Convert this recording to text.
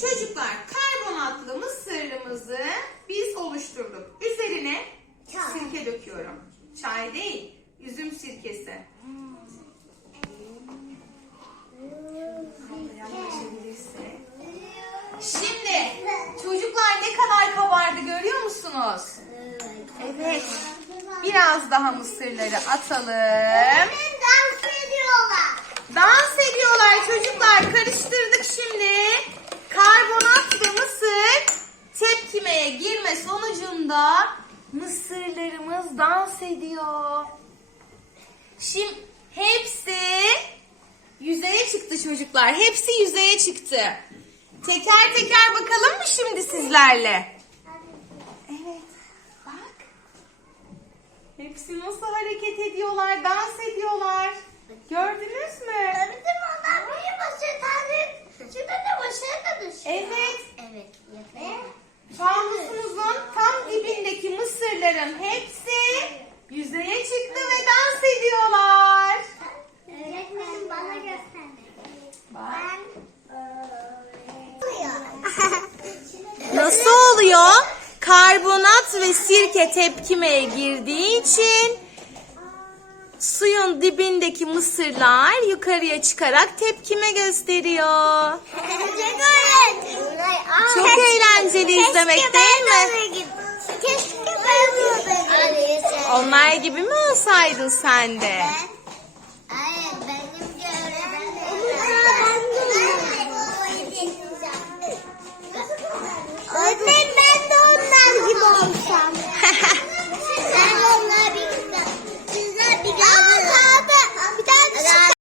Çocuklar karbonatlı mısırımızı biz oluşturduk. Üzerine Çay. sirke döküyorum. Çay değil, üzüm sirkesi. Şimdi çocuklar ne kadar kabardı görüyor musunuz? Evet. Biraz daha mısırları atalım. dans ediyorlar. Dans ediyorlar çocuklar. Karıştırdık şimdi. Karbonat ve mısır tepkimeye girme sonucunda mısırlarımız dans ediyor. Şimdi hepsi yüzeye çıktı çocuklar. Hepsi yüzeye çıktı. Teker teker bakalım mı şimdi sizlerle? Evet. Bak. Hepsi nasıl hareket ediyorlar, dans ediyorlar. Mısırların hepsi yüzeye çıktı ve dans ediyorlar. Öğretmenim bana gösterdi. Bak. Ben Nasıl oluyor? Karbonat ve sirke tepkimeye girdiği için suyun dibindeki mısırlar yukarıya çıkarak tepkime gösteriyor. Çok eğlenceli izlemek değil mi? Onlar gibi mi olsaydın sen de? Hayır